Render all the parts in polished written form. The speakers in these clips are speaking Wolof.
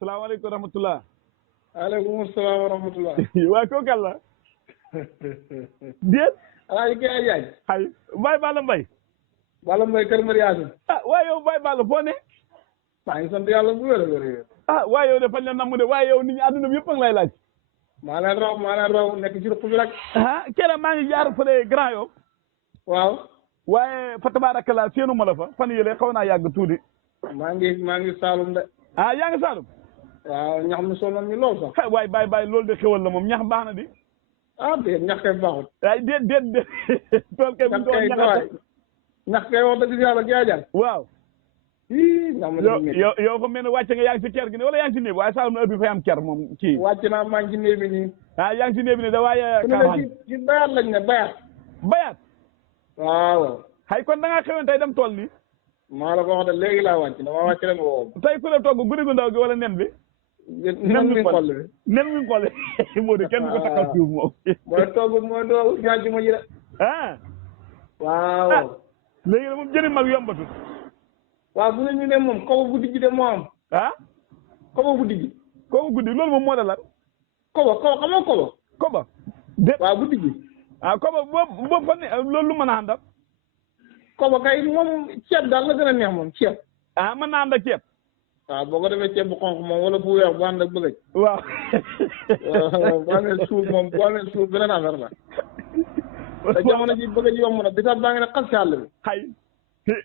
salaamaaleykum wa rahmatulah. waaleykum salaam wa rahmatulah. waa kooku kan la. déet. alaaji Kelle Diagne. xay Baye Balla Mbaye. Balla Mbaye Kër Mariasin. waaye yow Baye Balla foo ne. maa ngi sant yàlla bu wér a wér. waaye yow de fañ la namm de waaye yow nit ñi àdduna bi yëpp a ngi lay laaj. maa leen raw nekk ci ruq bi rek. kenn maa ngi jaar fële Grand Yoff. waaw. waaye fa tabaarakallaa séenu ma la fa fan yële xaw naa yàgg tuuti. maa ngi Saalum de. yaa ngi Saalum. waaw ñax mi sonal ñu lool sax. waaye Baye loolu de xewal la moom ñax baax na di. déet ñax kay baaxut. waaye déet. tool kay bu ñu doon ñaxate. ñax kay wax dëgg yàlla Diagne. waaw. yow fa mel ne wàcce nga yaa ngi si ker gi ne wala yaa ngi si néeg waaye Saalum na heure bi fay am ker moom kii. wàcc naa maa ngi ci néeg bi nii. yaa ngi si néeg bi ne da waaye. ci bayaat lañ ne bayaat. bayaat. waaw. xay kon da ngaa xewoon tey dem tool ni maa la ko wax de léegi laa wàcc dama wàcc rek woo. tey ku la togg guddi gu ndaw gi wala nen bi. nen mi xolle bi. nen mi xolle moo di kenn du ko takkal suuf moom. mooy togg ñaar ji ma ji de. waaw. léegi nag moom jëri mag yombatu. waaw bu ne ñu ne moom koba bu dijji de moo am. koba bu dijji. koba guddi loolu moom moo da lan. koba xam nga koba. koba. de waaw bu dijji. koba boobu fan loolu lu mën a àndal. koba kay moom ceeb daal la gën a neex moom ceeb. mën naa ànd ak ceeb. waaw boo ko defee ceeb bu xonq moom wala bu weex bu ànd ak bëgëj. waaw. bu amee suuf moom bu amee suuf beneen affaire la. te jamono ji bëgëj yomb na bisaab baa ngi ne xas si àll bi. xay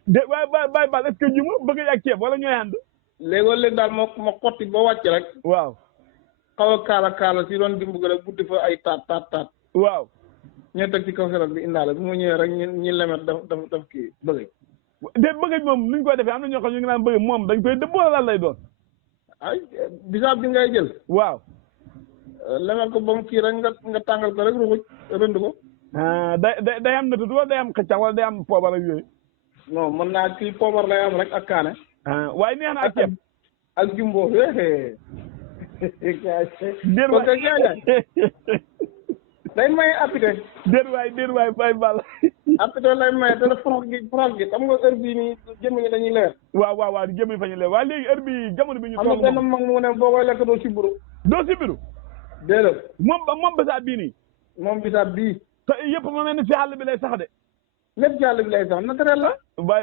de waaye Baye Balla est-ce que juma bëgëj ak ceeb wala ñooy ànd. léegoo léegi daal ma xotti ba wàcc rek. waaw. xaw a kaala si doon dimb rek buddi fa ay taat. waaw. ñoo teg ci kaw seral bi indaale bu mu ñëwee rek ñi lemet daf kii bëgëj. de bëgëj moom nuñ koy defee am na ñoo xam ñu ngi naan bëgëj moom dañ koy dëbb wala lan lay doon. ay bisaab bi ngay jël. waaw. lemet ko ba mu kii rek nga tàngal ko rek ruxuj rënd ko. day am natut wala day am xëccax wala day am poobar ak yooyu. non mën naa kii poobar lay am rek ak kaane. waaye neex na ak ceeb. ak jumbo. déet waay day maye appité. déet waay Baye Balla. appité lay maye te la forox gi xam nga heure bii nii jëmm ñi dañuy leer. waaw di jëmm fa ñu leer waaye léegi heure bi jamono bi ñu. am na benn mag mu ne boo koy lekk doo sibiru. doo sibiru. déedéet. moom bisaab bii nii. moom bisaab bii. te yëpp ma mel ni fi àll bi lay sax de. lépp ci àll bi lay sax naturel la.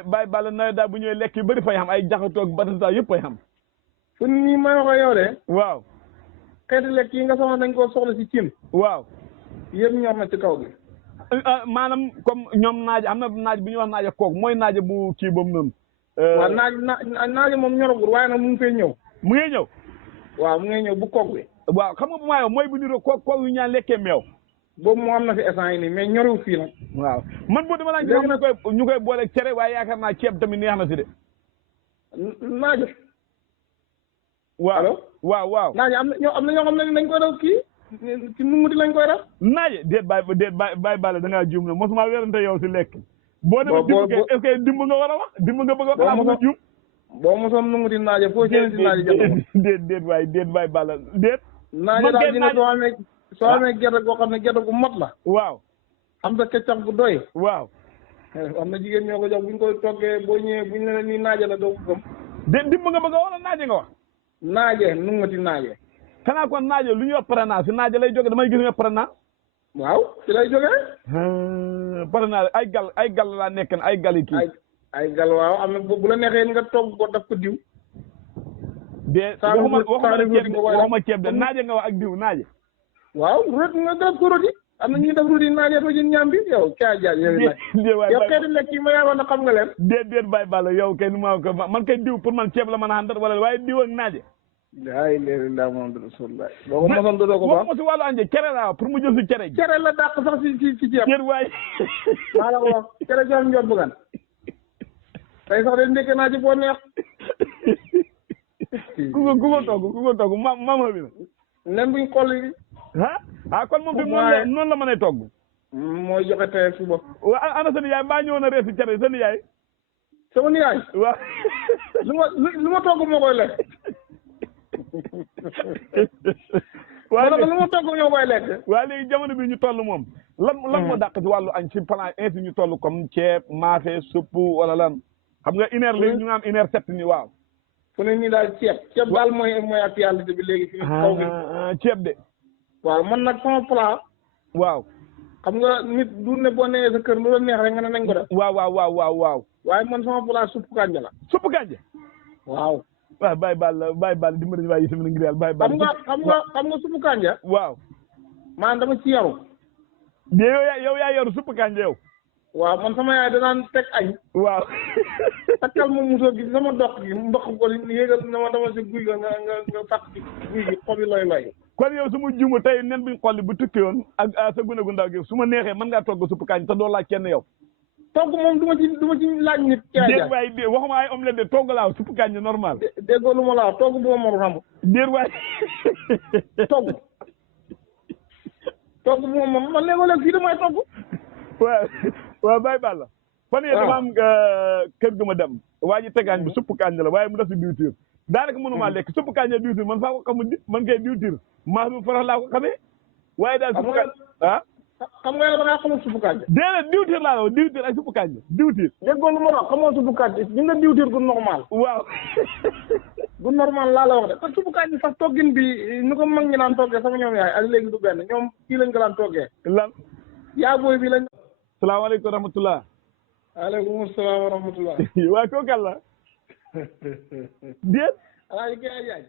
Baye Balla nawet daal bu ñëwee lekk yu bëri fay xam ay jaxatoog batata yëpp fay xam. fu nii may wax yow de. waaw. xeeti lekk yi nga soxla dañ koo soxla si cin. waaw. yëpp ñor na ci kaw gi. maanaam comme ñoom naaj am na naaj bu ñuy wax naaj ak kooku mooy naaj bu kii boobu noonu. waaw naaj moom ñoragul waaye nag mu ngi fay ñëw. mu ngi ñëw. waaw mu ngi ñëw bu koog bi. waaw xam nga bu maa yow mooy bu niroo koog yu ñaan lekkee meew. boobu moo am na fi essence yi nii mais ñoriwul fii nag. waaw man boo dama laaj ñu koy boole cere waaye yaakaar naa ceeb tamit neex na si de. naaj. waaw waaw. naaj am na ñoo xam ne dañ koy def kii. ci nunguti lañ koy def. naaje déet Baye Balla da ngaa juum ne mosuma werante yow si lekk. boo demee dimb kay est-ce que dimb nga war a wax dimb nga bëgg a wax. juum boo mosoon nunguti naaje foo jëlee si naaje jot déet Baye Balla déet. naaje daal dina soo amee gerte goo xam ne gerte gu mot la. waaw. am sa keccax gu doy. waaw. am na jigéen ñoo ko jox buñ koy toggee boo ñëwee buñ ne nii naaje la doo ko gëm. déet dimb nga bëgg a wala naaje nga wax. naaje nunguti naaje. xanaa kon naaje lu ñuy wax parana si naaje lay jóge damay gis nga parana. waaw si lay jógee. parana ay gal laa nekk ay gal yi kii. ay gal waaw am na bu la neexee nga togg ko daf ko diw. de waxuma ceeb de naaje nga wax ak diw naaje. waaw rot nga def ko roti am na ñuy def roti naaje to ci ñaam bi yow caa jaar yow nag. yow xeeti lekk yi ma yaakaar na xam nga leen. déet Baye Balla yow kay nu ma ko man kay diw pour man ceeb la mën a àndal wala waaye diw ak naaje. ay léegi ndax moom dina soxla. boo ko mosoon doo ko baax moom si wàllu ànd cere la pour mu jël si cere ji. cere la dàq sax si ceeb. déet waay. maa la ko wax cere ji am njob gan. tey sax de ndekki naa ci boo neex. ku ko togg mama bi la. nen buñ xolli. kon moom noonu la mën a togg. mooy joxe tey suba. waaw ana seen yaay mbaa ñëwoon na rees si cere seen yaay. sama niyaay. waaw. lu ma togg moo koy lekk. waaye lu ma togg ñoo koy lekk. waaye léegi jamono bi ñu toll moom. lan moo dàq ci wàllu añ ci plan ainsi ñu toll comme ceeb maafe supp wala lan. xam nga une heure léegi ñu ngi am 1h07 ni waaw. fu ne nii daal ceeb daal mooy actualité bi léegi. fi kaw gi ceeb de. waaw man nag sama plat. waaw. xam nga nit du ne boo nee sa kër lu la neex rek nga ne nañ ko def. waaw. waaye man sama plat suppu kànja la. suppu kànja. waaw. waaw bàyyi baal dimbali waaye itam ngir yàlla bàyyi baal. xam nga suppu kànja. waaw. man dama ci yaru. de yow yaa yor suppu kànja yow. waaw man sama yaay danaan teg añ. waaw. takkal ma musóor gi sama dox gi mboq ko yéegal na ma dama si guy ga nga fàq ci guy gi xobi loy. kon yow su ma juumu tey nen buñ xolli bu tukki woon ak sa gune gu ndaw gi su ma neexee mën ngaa togg suppu kànja te doo laaj kenn yow. togg moom du ma ci laaj nit. déet waay déet waxuma ay omelette de togg laaw suppu kànja normal. déggoo lu ma laaw togg bu ma mor xam. déet waay. togg bu ma mor man léeg-léeg fii damay togg. waaw bàyyi baal la. fan yii dafa am kër gu ma dem. waa ji tegaañ bi suppu kànja la waaye mu def si diwtiir. daanaka mënumaa lekk suppu kànja diwtiir man faa ko xamul man kay diwtiir maa du farax laa ko xamee. waaye daal suppu kànja xam nga da ngaa xamul suppu kànja. déedéet diwtiir laa la wax diwtiir ak suppu kànja diwtiir. déggoo lu ma wax xamoo suppu kànja ñu nga diwtiir gu normal. waaw. gu normal laa la wax de parce que suppu kànja sax toggin bi ni ko mag ñi daan toggee sama ñoom yaay ak léegi du benn ñoom kii lañ ko daan toggee. lan. yaa booy bi lañ. salaamaaleykum wa rahmatulah. waaleykum salaam wa rahmatulah. waa kooku kan la. déet. alaaji Gaye Diagne.